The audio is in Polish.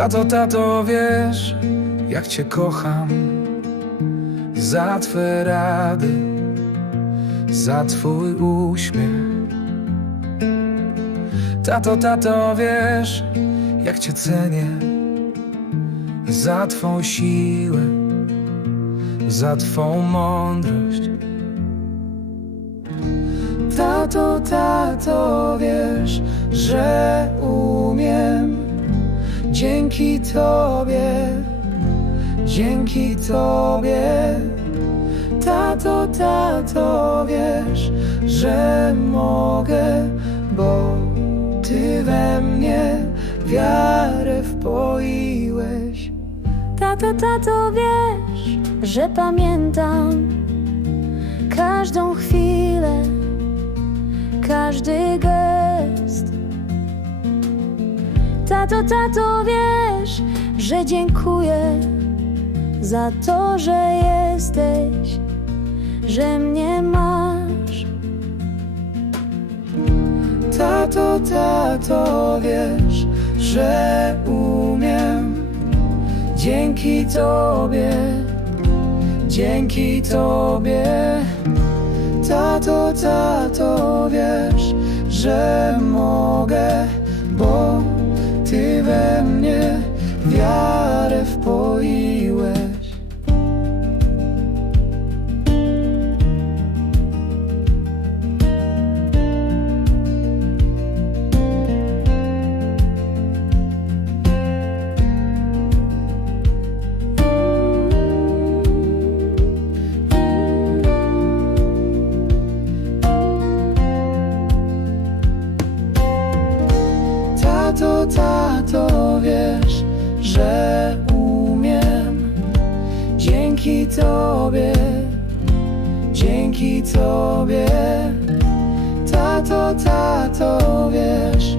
Tato, tato, wiesz, jak cię kocham? Za twe rady, za twój uśmiech. Tato, tato, wiesz, jak cię cenię? Za twą siłę, za twą mądrość. Tato, tato, wiesz, że umiem Dzięki Tobie, dzięki Tobie Tato, tato, wiesz, że mogę Bo Ty we mnie wiarę wpoiłeś Tato, tato, wiesz, że pamiętam każdą chwilę, każdy gest. Tato, tato, wiesz, że dziękuję za to, że jesteś, że mnie masz. Tato, tato, wiesz, że umiem Dzięki Tobie, dzięki Tobie Tato, tato, wiesz, że mogę Tato, tato, wiesz, że umiem. Dzięki Tobie, dzięki Tobie. Tato, tato, wiesz,